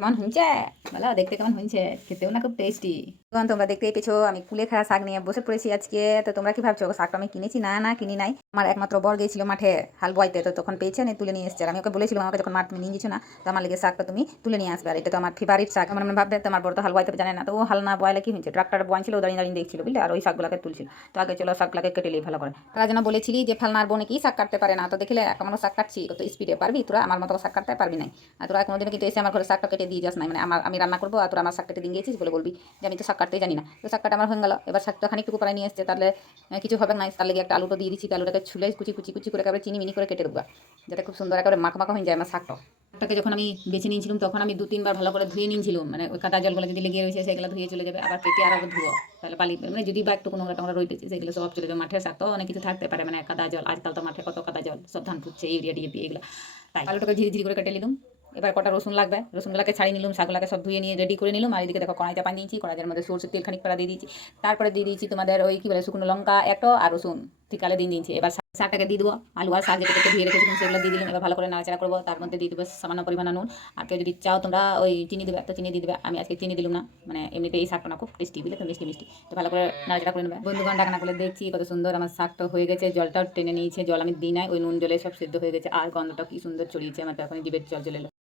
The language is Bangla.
কেমন হয়েছে বলো, দেখতে কেমন হয়েছে? খেতেও না খুব টেস্টি। তখন তোমরা দেখতেই পেয়েছো আমি কুলেখাড়া শাক নিয়ে বসে পড়েছি আজকে। তো তোমরা কি ভাবছো শাকটা আমি কিনেছি? না না, কিনি নাই। আমার একমাত্র বর গিয়েছিল মাঠে হাল বইতে, তো তখন পেয়েছে নিয়ে তুলে নিয়ে এসছে। আর আমি ওকে বলেছিলাম আমাকে যখন মাঠ তুমি নিয়ে গেছো না, তো আমার লেগে শাকটা তুমি তুলে নিয়ে আসবে। আর এটা তো আমার ফেভারিট শাক। আমার মনে ভাববে তোমার বর তো হাল বইতে জানে না, তো ও হাল না বয়লে কি হয়েছে, ট্রাক্টর বইছিল দাঁড়িয়ে দাঁড়িয়ে দেখছিল বুঝলে, আর ওই শাকগুলোকে তুলছিল। তো আগে চলো শাকগুলোকে কেটে নিই ভালো করে। তারা যেন বলেছিলি যে ফালনার বোনে কি শাক কাটতে পারে না, তো দেখলে এমনও শাক কাটছি কত স্পিডে। পারবি তোরা আমার মতো শাক কাটতে? পারবি নাই। আর তোরা কোনোদিনও কিন্তু এসে আমার ঘরে শাকটা কেটে দিয়ে যাস নাই, মানে আমি রান্না করবো আর তোরা আমার শাক কেটে দিয়ে গেছিস বলে বলবি যে আমি তো শাক কাটতেই জানি না। তো শাক কাটা আমার হয়ে গেল। এবার শাকটা খানিকটুকু পাড়ায় নিয়ে এসছে, তাহলে কিছু হবে না। তার লেগে একটা আলুটা দিয়ে দিচ্ছি, আলুটাকে ছুলে কুচি কুচি কুচি করে একেবারে চিনি মিনি করে কেটে দেবো, যাতে খুব সুন্দর একেবারে মাখা মাখা হয়ে যায় আমার শাকটা। শাকটাকে যখন আমি বেছে নিয়েছিলাম তখন আমি 2-3 বার ভালো করে ধুয়ে নিয়েছিলাম, মানে ওই কাদা জলগুলো যদি লেগে রয়েছে সেগুলো ধুয়ে চলে যাবে, আবার কেটে আর ধুয়ো, তাহলে পালি মানে যদি বা একটু কোনো নোংরা রয়েছে সেগুলো সব চলে যাবে। মাঠের শাক তো অনেক কিছু থাকতে পারে, মানে কাদা জল, আজকাল তো মাঠে কত কাদা জল, সব ধান পুচ্ছে ইউরিয়া ডিএপি এগুলো। তাই আলুটাকে ধীরে ধীরে করে কেটে নিলাম। এবার কটা রসুন লাগবে, রসুনগুলোকে ছাড়িয়ে নিলাম, শাকগুলোকে সব ধুয়ে নিয়ে রেডি করে নিলাম। আর এদিকে দেখো কড়াইতে পানি দিয়েছি, কড়াইয়ের মধ্যে সরষের তেল খানিক পাড়া দিয়ে দিয়েছি। তারপরে দিয়ে দিয়েছি তোমাদের ওই কী বলে শুকনো লঙ্কা একটা আর রসুন ঠিকালে দিয়ে দিয়েছি। এবার শাকটাকে দিয়ে দেবো, আলু আর শাক যেটাকে ধুয়ে রেখেছিলাম সেগুলো দিয়ে দিলাম। এবার ভালো করে নাড়াচাড়া করবো, তার মধ্যে দিয়ে দেবো সামান্য পরিমাণ নুন। আর কেউ যদি চাও তোমরা ওই চিনি দেবে, একটা চিনি দিয়ে দেবে। আমি আজকে চিনি দিলাম না, মানে এমনিতে এই শাকটা না খুব টেস্টি বুঝলে তো, মিষ্টি মিষ্টি। তো ভালো করে নাড়াচাড়া করে নেবে। বন্ধুগণ ঢাকনা করে দেখছি কত সুন্দর আমার শাকটা হয়ে গেছে, জলটাও টেনে নিয়েছে। জল আমি দিই নাই, ওই নুন জলে সব সিদ্ধ হয়ে গেছে। আর গন্ধটাও কি সুন্দর ছড়িয়েছে, আমার তো এখন জিভের জল চলে এলো।